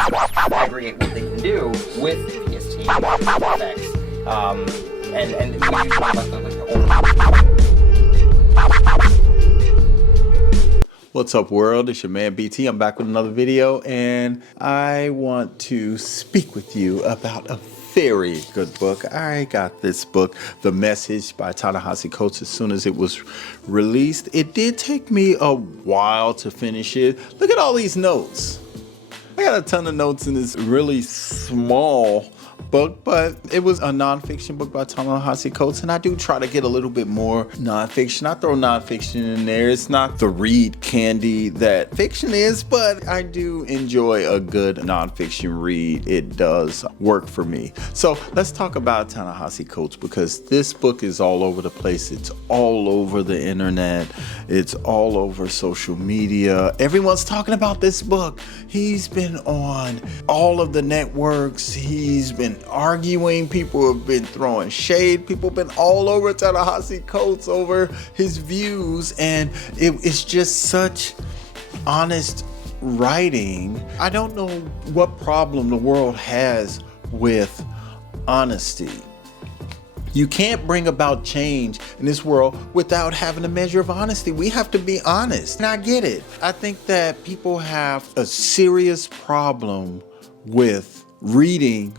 aggregate what they can do with PST effects. And we talk about What's up, world? It's your man BT. I'm back with another video, and I want to speak with you about a very good book. I got this book, The Message by Ta-Nehisi Coates, as soon as it was released. It did take me a while to finish it. Look at all these notes. I got a ton of notes in this really small book, but it was a nonfiction book by Ta-Nehisi Coates, and I do try to get a little bit more nonfiction. I throw nonfiction in there. It's not the read candy that fiction is, but I do enjoy a good nonfiction read. It does work for me. So let's talk about Ta-Nehisi Coates, because this book is all over the place. It's all over the internet. It's all over social media. Everyone's talking about this book. He's been on all of the networks. He's been arguing. People have been throwing shade. People have been all over Ta-Nehisi Coates over his views, and it's just such honest writing. I don't know what problem the world has with honesty. You can't bring about change in this world without having a measure of honesty. We have to be honest. And I get it. I think that people have a serious problem with reading,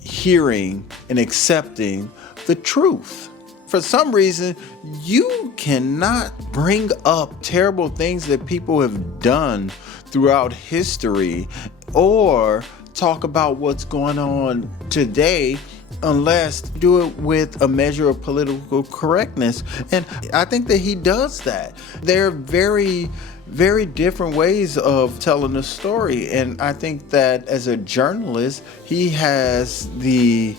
hearing, and accepting the truth. For some reason, you cannot bring up terrible things that people have done throughout history or talk about what's going on today unless do it with a measure of political correctness. And I think that he does that. There are very different ways of telling a story, and I think that as a journalist, he has the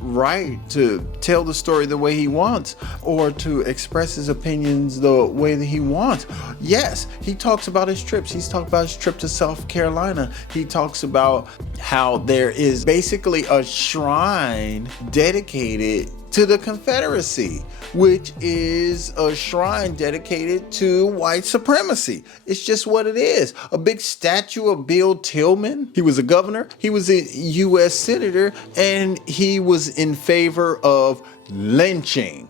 right to tell the story the way he wants, or to express his opinions the way that he wants. Yes, he talks about his trips. He's talked about his trip to South Carolina. He talks about how there is basically a shrine dedicated to the Confederacy, which is a shrine dedicated to white supremacy. It's just what it is. A big statue of Bill Tillman. He was a governor, he was a U.S. senator, and he was in favor of lynching.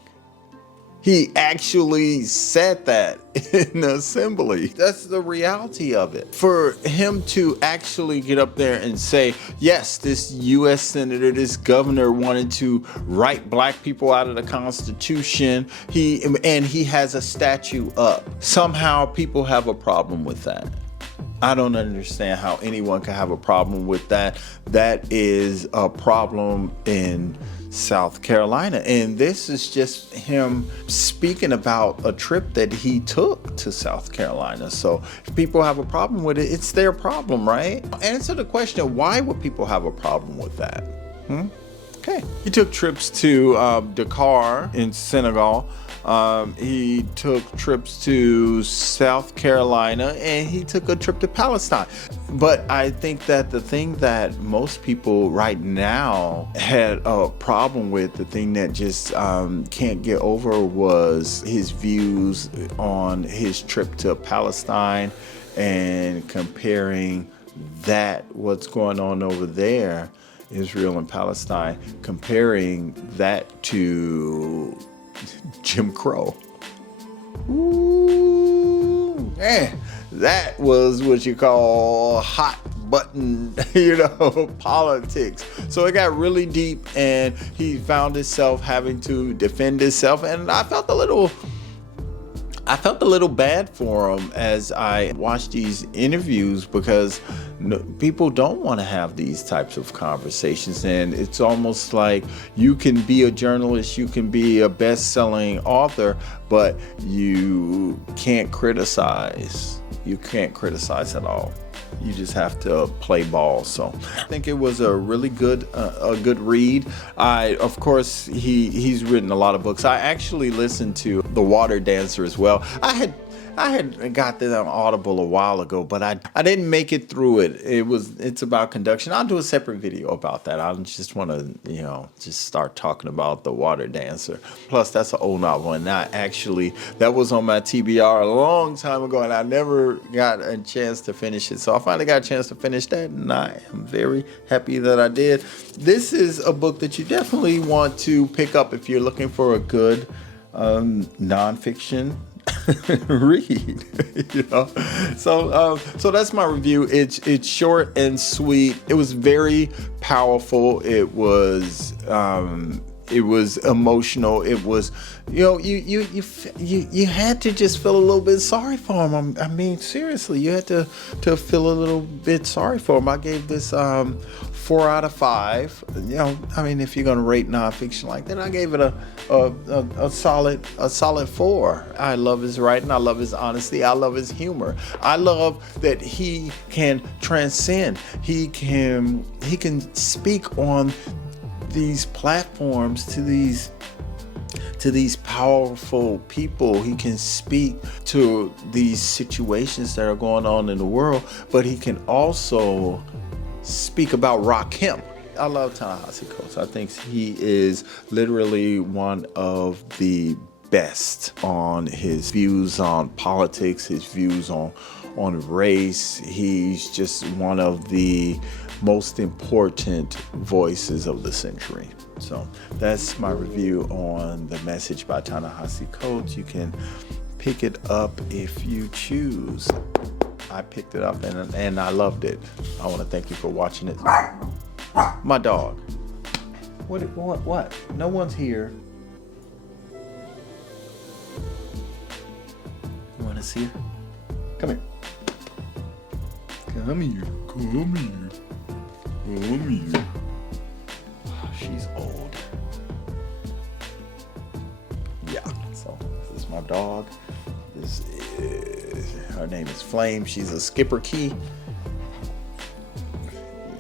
He actually said that in the assembly. That's the reality of it. For him to actually get up there and say, yes, this U.S. senator, this governor wanted to write black people out of the Constitution, he has a statue up. Somehow people have a problem with that. I don't understand how anyone can have a problem with that. That is a problem in South Carolina, and this is just him speaking about a trip that he took to South Carolina. So if people have a problem with it, it's their problem, right? Answer the question, why would people have a problem with that? Okay. He took trips to Dakar in Senegal. He took trips to South Carolina, and he took a trip to Palestine. But I think that the thing that most people right now had a problem with, the thing that just can't get over, was his views on his trip to Palestine and comparing that, what's going on over there, Israel and Palestine, comparing that to Jim Crow. Ooh, man, that was what you call hot button, politics. So it got really deep, and he found himself having to defend himself, and I felt a little bad for him as I watched these interviews, because people don't want to have these types of conversations, and it's almost like you can be a journalist, you can be a best-selling author, but you can't criticize. You can't criticize at all. You just have to play ball. So I think it was a really good read. Of course, he's written a lot of books. I actually listened to The Water Dancer as well. I I had got this on Audible a while ago, but I didn't make it through it. It's about conduction. I'll do a separate video about that. I just want to, just start talking about The Water Dancer. Plus, that's an old novel, and that was on my TBR a long time ago, and I never got a chance to finish it. So I finally got a chance to finish that, and I am very happy that I did. This is a book that you definitely want to pick up if you're looking for a good nonfiction read. So that's my review. It's short and sweet. It was very powerful. It was emotional. It was, you had to just feel a little bit sorry for him. I mean, seriously, you had to feel a little bit sorry for him. I gave this 4 out of 5. If you're gonna rate nonfiction like that, I gave it a solid 4. I love his writing. I love his honesty. I love his humor. I love that he can transcend. He can speak on these platforms to these powerful people. He can speak to these situations that are going on in the world, but he can also speak about rock hemp. I love Ta-Nehisi Coates. I think he is literally one of the best on his views on politics, his views on race. He's just one of the most important voices of the century. So that's my review on The Message by Ta-Nehisi Coates. You can pick it up if you choose. I picked it up and I loved it. I want to thank you for watching it. My dog. What? No one's here. You want to see her? Come here. Come here. She's old. Yeah, so this is my dog. Her name is Flame. She's a skipper key.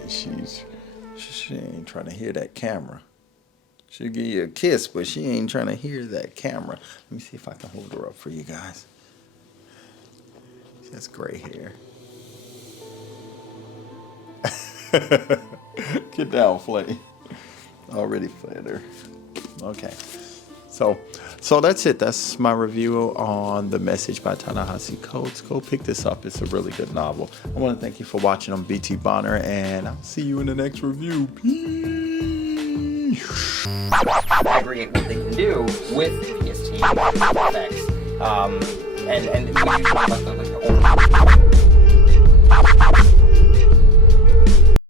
She ain't trying to hear that camera. She'll give you a kiss, but she ain't trying to hear that camera. Let me see if I can hold her up for you guys. She has gray hair. Get down, Flame. Already fed her. Okay. So that's it. That's my review on The Message by Ta-Nehisi Coates. Go pick this up. It's a really good novel. I want to thank you for watching. I'm BT Bonner, and I'll see you in the next review. Peace. Aggregate what they can do with PST effects. And we talk about the